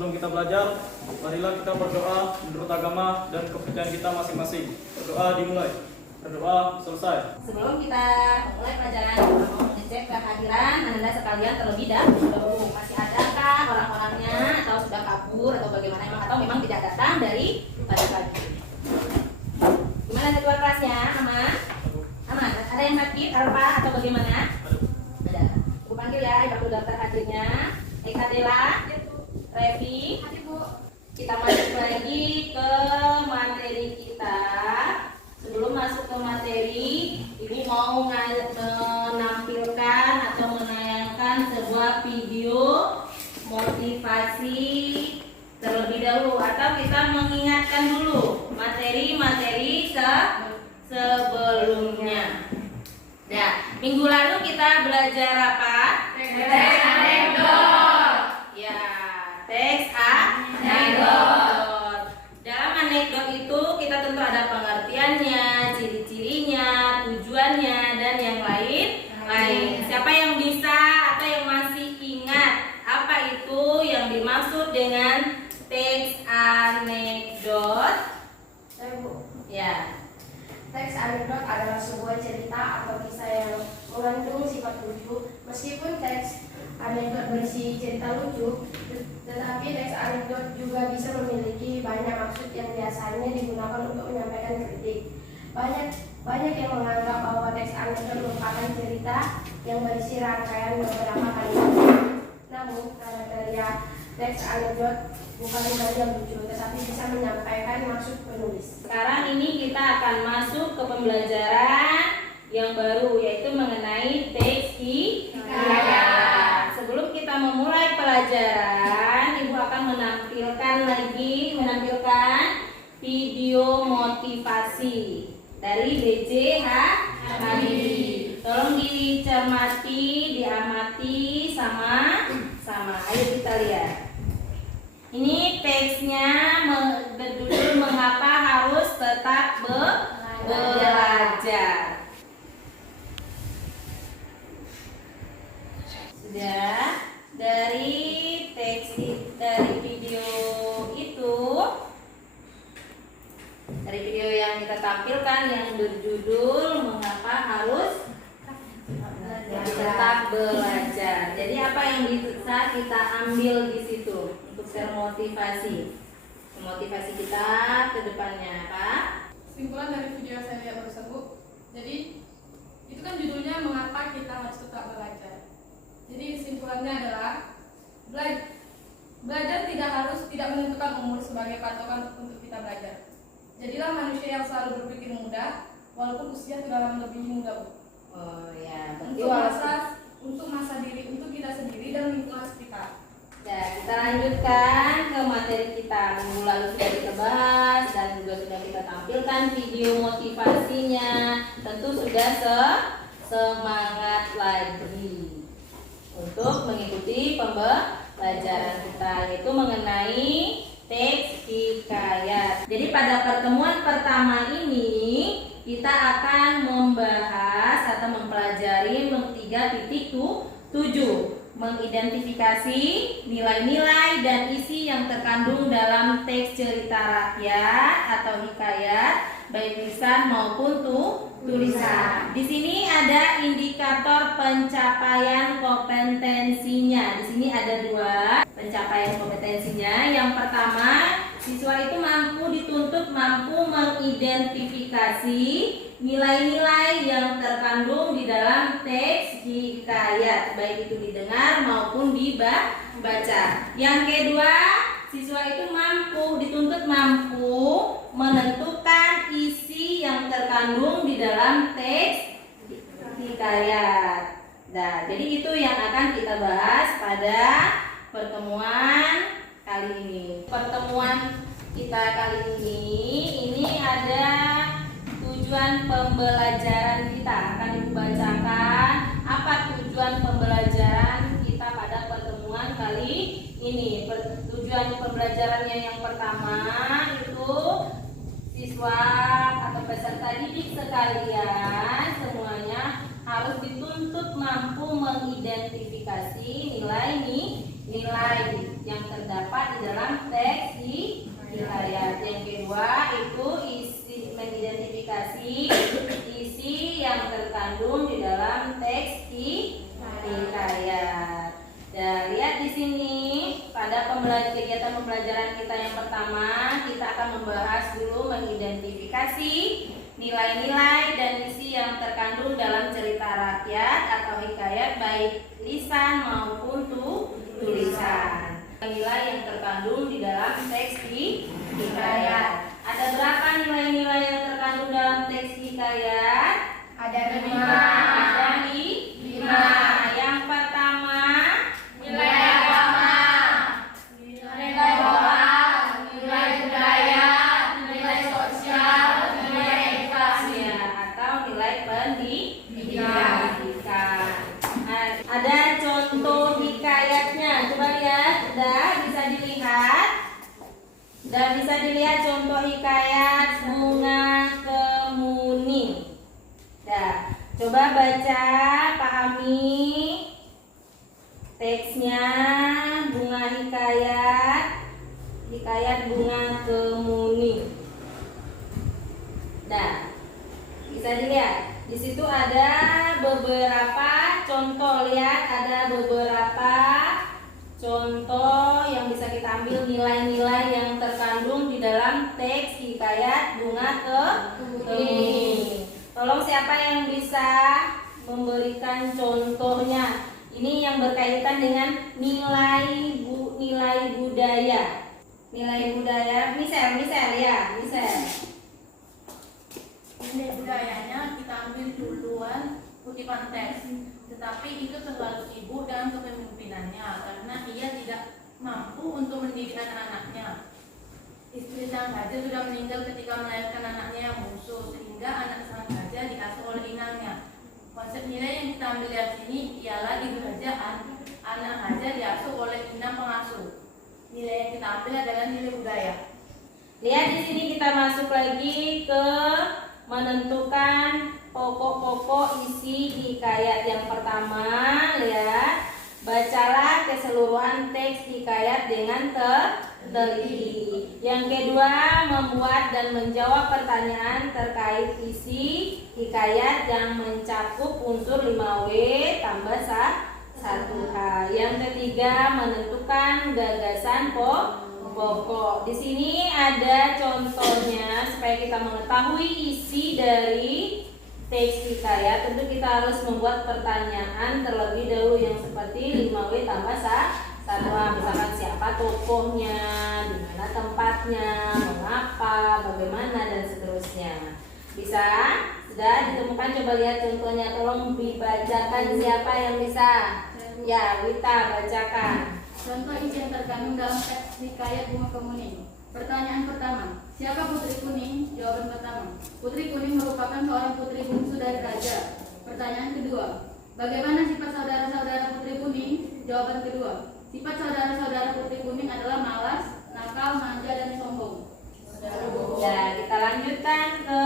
sebelum kita belajar, marilah kita berdoa menurut agama dan kepercayaan kita masing-masing. Berdoa dimulai. Berdoa selesai. Sebelum kita mulai pelajaran, kita mau mengecek kehadiran Anda sekalian terlebih dahulu. Masih adakah orang-orangnya atau sudah kabur atau bagaimana atau memang tidak datang dari pada pagi? Gimana ketua kelasnya? Aman? Aman. Ada yang sakit, apa atau bagaimana? Ada. Ibu panggil ya, Ibu daftar hadirnya. Eka Dela, Revi. Kita masuk lagi ke materi kita. Sebelum masuk ke materi, ini mau menampilkan atau menayangkan sebuah video motivasi terlebih dahulu, atau kita mengingatkan dulu materi-materi sebelumnya. Nah, minggu lalu kita belajar apa? Teks anekdot. Ya, teks anekdot. Dalam anekdot itu kita tentu ada pengertiannya, ciri-cirinya, tujuannya, dan yang lain. Siapa yang bisa atau yang masih ingat apa itu yang dimaksud dengan teks anekdot? Saya Bu. Ya. Teks anekdot adalah sebuah cerita atau kisah yang mengandung sifat lucu. Meskipun teks anekdot berisi cerita lucu, tetapi teks anekdot juga bisa memiliki banyak maksud yang biasanya digunakan untuk menyampaikan kritik. Banyak yang menganggap bahwa teks anekdot merupakan cerita yang berisi rangkaian beberapa kalimat. Namun, kriteria teks anekdot bukan saja lucu, tetapi bisa menyampaikan maksud penulis. Sekarang ini kita akan masuk ke pembelajaran yang baru, yaitu mengenai teks hikayat. Sebelum kita memulai pelajaran, Ibu akan menampilkan video motivasi dari B.J. Habibie. Tolong dicermati, diamati sama-sama. Ayo kita lihat. Ini teksnya berjudul Mengapa Harus Tetap Belajar. Sudah. Dari video itu, dari video yang kita tampilkan yang berjudul Mengapa Harus Tetap Belajar. Jadi apa yang bisa kita ambil di situ untuk termotivasi kita ke depannya, Pak? Kesimpulan dari video yang saya lihat barusan, Bu. Jadi itu kan judulnya Mengapa Kita Harus Tetap Belajar. Jadi kesimpulannya adalah belajar tidak menentukan umur sebagai patokan untuk kita belajar. Jadilah manusia yang selalu berpikir mudah walaupun usia telah melebihi muda, Bu. Oh ya, Untuk kita sendiri dan lingkungan sekitar. Ya, kita lanjutkan ke materi kita. Minggu lalu sudah kita bahas dan juga sudah kita tampilkan video motivasinya. Tentu sudah semangat lagi untuk mengikuti pembelajaran kita, yaitu mengenai teks hikayat. Jadi pada pertemuan pertama ini kita akan membahas atau mempelajari 3.7, mengidentifikasi nilai-nilai dan isi yang terkandung dalam teks cerita rakyat atau hikayat, baik lisan maupun tulisan. Di sini ada indikator pencapaian kompetensinya. Di sini ada 2 pencapaian kompetensinya. Yang pertama, siswa itu dituntut mampu mengidentifikasi nilai-nilai yang terkandung di dalam teks hikayat, baik itu didengar maupun dibaca. Yang kedua, siswa itu dituntut mampu menentukan isi yang terkandung di dalam teks hikayat. Nah, jadi itu yang akan kita bahas pada pertemuan kali ini. Pertemuan kita kali ini ada tujuan pembelajaran kita. Akan dibacakan apa tujuan pembelajaran kita pada pertemuan kali ini. Tujuan pembelajarannya yang pertama itu siswa atau peserta didik sekalian semuanya harus dituntut mampu mengidentifikasi nilai yang terdapat di dalam teks hikayat. Yang kedua itu mengidentifikasi isi yang terkandung di dalam teks hikayat. Dan lihat di sini pada kegiatan pembelajaran kita yang pertama, kita akan membahas dulu mengidentifikasi nilai-nilai dan isi yang terkandung dalam cerita rakyat atau hikayat baik lisan maupun tulisan. Nilai yang terkandung di dalam teks hikayat. Ada berapa nilai-nilai yang terkandung dalam teks hikayat? Ada 5. Ada 5. Yang pertama Nilai agama, nilai moral, nilai budaya, nilai sosial, nilai edukasi. ya, atau nilai pendidikan. Ada contoh hikayatnya. Coba lihat, bisa dilihat. Dan bisa dilihat contoh hikayat Bunga Kemuning. Coba baca, pahami teksnya. Bunga hikayat Bunga Kemuning. Bisa dilihat. Di situ ada beberapa contoh. Lihat, ada beberapa contoh yang bisa kita ambil nilai-nilai yang terkandung di dalam teks hikayat Bunga Kemuning. Tolong siapa yang bisa memberikan contohnya? Ini yang berkaitan dengan nilai budaya. Nilai budaya, misal ya, misal. Nilai budayanya kita ambil duluan kutipan teks, tetapi itu terlalu sibuk dalam kepemimpinannya karena ia tidak mampu untuk mendidik anak-anaknya. Istri sang raja sudah meninggal ketika melahirkan anaknya yang bungsu, sehingga anak sang raja diasuh oleh inangnya. Konsep nilai yang kita ambil dari sini ialah di kerajaan anak raja diasuh oleh inang pengasuh. Nilai yang kita ambil adalah nilai budaya. Lihat di sini kita masuk lagi ke menentukan pokok-pokok isi hikayat. Yang pertama, lihat, bacalah keseluruhan teks hikayat dengan teliti. Yang kedua, membuat dan menjawab pertanyaan terkait isi hikayat yang mencakup unsur 5W tambah 1H. Yang ketiga, menentukan gagasan pokok. Di sini ada contohnya supaya kita mengetahui isi dari teks hikayat. Tentu kita harus membuat pertanyaan terlebih dahulu yang seperti 5W tambah 1H. Misalkan siapa tokohnya, di mana tempatnya, mengapa, bagaimana, dan seterusnya. Bisa? Sudah ditemukan? Coba lihat contohnya. Tolong dibacakan siapa yang bisa. Ya, Wita, bacakan. Contoh isi yang terkandung dalam teks hikayat Bunga Kemuning. Pertanyaan pertama, siapa Putri Kuning? Jawaban pertama, Putri Kuning merupakan seorang putri bungsu dari raja. Pertanyaan kedua, bagaimana sifat saudara-saudara Putri Kuning? Jawaban kedua, sifat saudara-saudara Putri Kuning adalah malas, nakal, manja, dan sombong. Ya, kita lanjutkan ke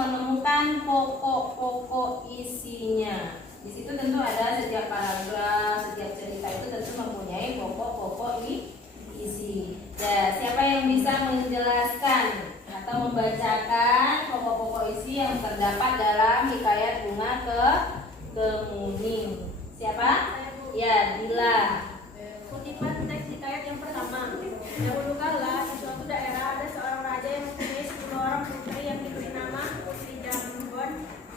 menemukan pokok-pokok isinya. Di situ tentu ada setiap paragraf, setiap cerita itu tentu mempunyai pokok-pokok isi. Ya, siapa yang bisa menjelaskan atau membacakan pokok-pokok isi yang terdapat dalam hikayat Bunga Kemuning? Siapa? Ya, Dila. Kutipan teks hikayat yang pertama. Dahulu kala di suatu daerah ada seorang raja yang mempunyai 10 orang putri yang diberi nama Putri Jambon,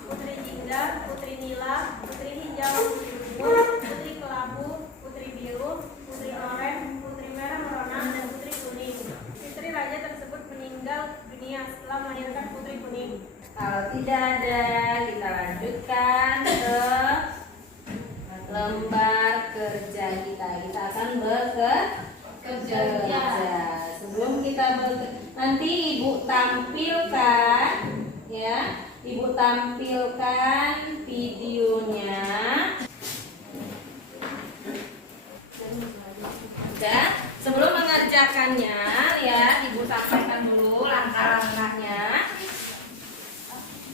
Putri Jingga, Putri Nila, Putri Hijau, Putri Kelabu, Putri Biru, Putri Oranye, Putri Merah Merona, dan Putri Kuning. Istri raja tersebut meninggal dunia setelah melahirkan Putri Kuning. Kalau tidak ada, kita lanjutkan ke lembar kerja kita. Kita akan bekerja. Sebelum kita nanti Ibu tampilkan, ya, Ibu tampilkan videonya. Dan sebelum mengerjakannya, ya, Ibu sampaikan dulu langkah-langkahnya.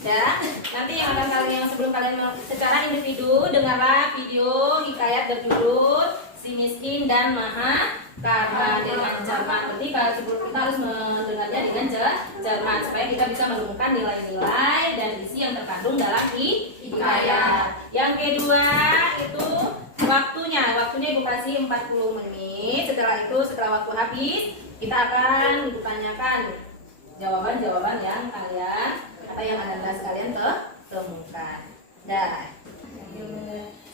Ya, nanti yang sebelum kalian secara individu dengarlah video hikayat berjudul si miskin dan maha kaya dengan cermat. Berarti kalau kita harus mendengarnya dengan cermat supaya kita bisa menemukan nilai-nilai dan isi yang terkandung dalam hikayat. Yang kedua itu waktunya Ibu kasih 40 menit. Setelah itu, setelah waktu habis, kita akan Ibu tanyakan jawaban-jawaban yang kalian atau yang Anda sekalian temukan. Dah.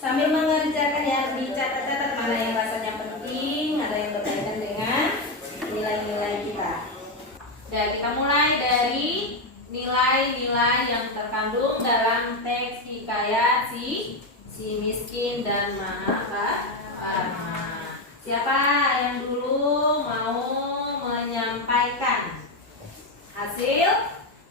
Sambil mengerjakan ya, dicatat-catat mana yang rasanya penting, ada yang berkaitan dengan nilai-nilai kita. Dan kita mulai dari nilai-nilai yang terkandung dalam teks hikayat si miskin dan maha kaya. Siapa yang dulu mau menyampaikan hasil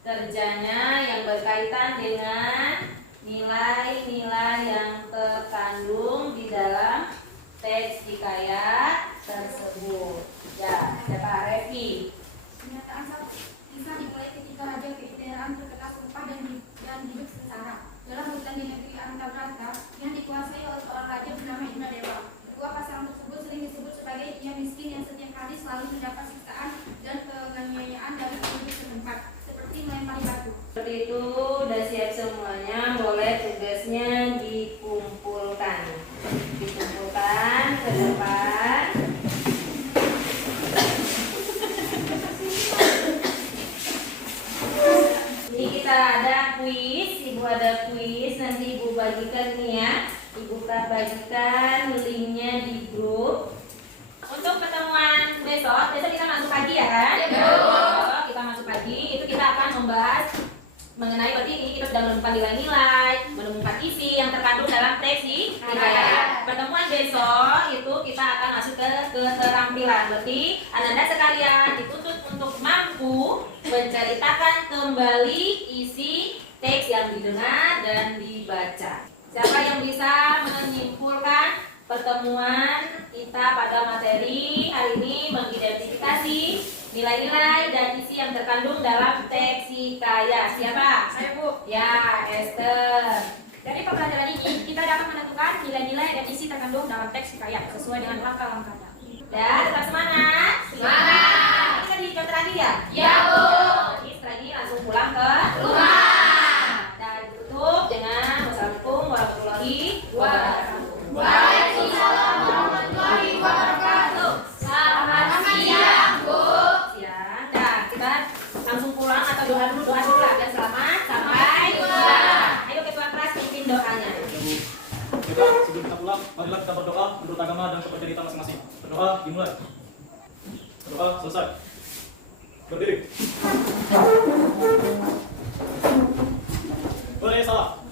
kerjanya yang berkaitan dengan nilai-nilai yang terkandung di dalam teks hikayat tersebut? Ya, siapa? Revi. Pernyataan bisa dimulai ketika Raja Keiteraan terkena sumpah dan hidup sengsara dalam hutan di negeri Antabrata yang dikuasai oleh seorang raja bernama Indradewa. Kedua pasangan tersebut sering disebut sebagai ia miskin yang setiap hari selalu mendapat siksaan dan penganiayaan dari penduduk setempat, seperti melempari batu. Seperti itu, udah siap semuanya, boleh tugasnya dikumpulkan ke depan. Ini kita ada kuis, Ibu ada kuis, nanti Ibu bagikan nih ya. Ibu bagikan linknya di grup. Untuk pertemuan besok kita masuk pagi ya kan? Besok kita masuk pagi, itu kita akan membahas mengenai berarti ini kita sudah menemukan nilai-nilai, menemukan isi yang terkandung dalam teks hikayat. Pertemuan besok itu kita akan masuk ke keterampilan. Berarti Anda sekalian dituntut untuk mampu menceritakan kembali isi teks yang didengar dan dibaca. Siapa yang bisa menyimpulkan pertemuan kita pada materi hari ini mengidentifikasi nilai-nilai dan isi yang terkandung dalam teks hikayat? Siapa? Saya, Bu. Ya, Esther. Dari pembelajaran ini, kita dapat menentukan nilai-nilai dan isi terkandung dalam teks hikayat sesuai dengan langkah-langkahnya. Dan tetap semangat. Semangat. Kita dicontoh lagi ya? Ya, Bu. Jadi setelah ini langsung pulang ke rumah. Dan ditutup dengan wassalamualaikum warahmatullahi wabarakatuh. Waalaikumsalam warahmatullahi wabarakatuh. Selamat siang, Bu. Siang. Dan kita langsung pulang atau doa dulu lah biar selamat sampai pulang. Ayo ketua kelas pimpin doanya. Kita sebelum kita pulang, marilah kita berdoa menurut agama dan kepercayaan kita masing-masing. Berdoa dimulai. Berdoa selesai. Berdiri. Boleh salam.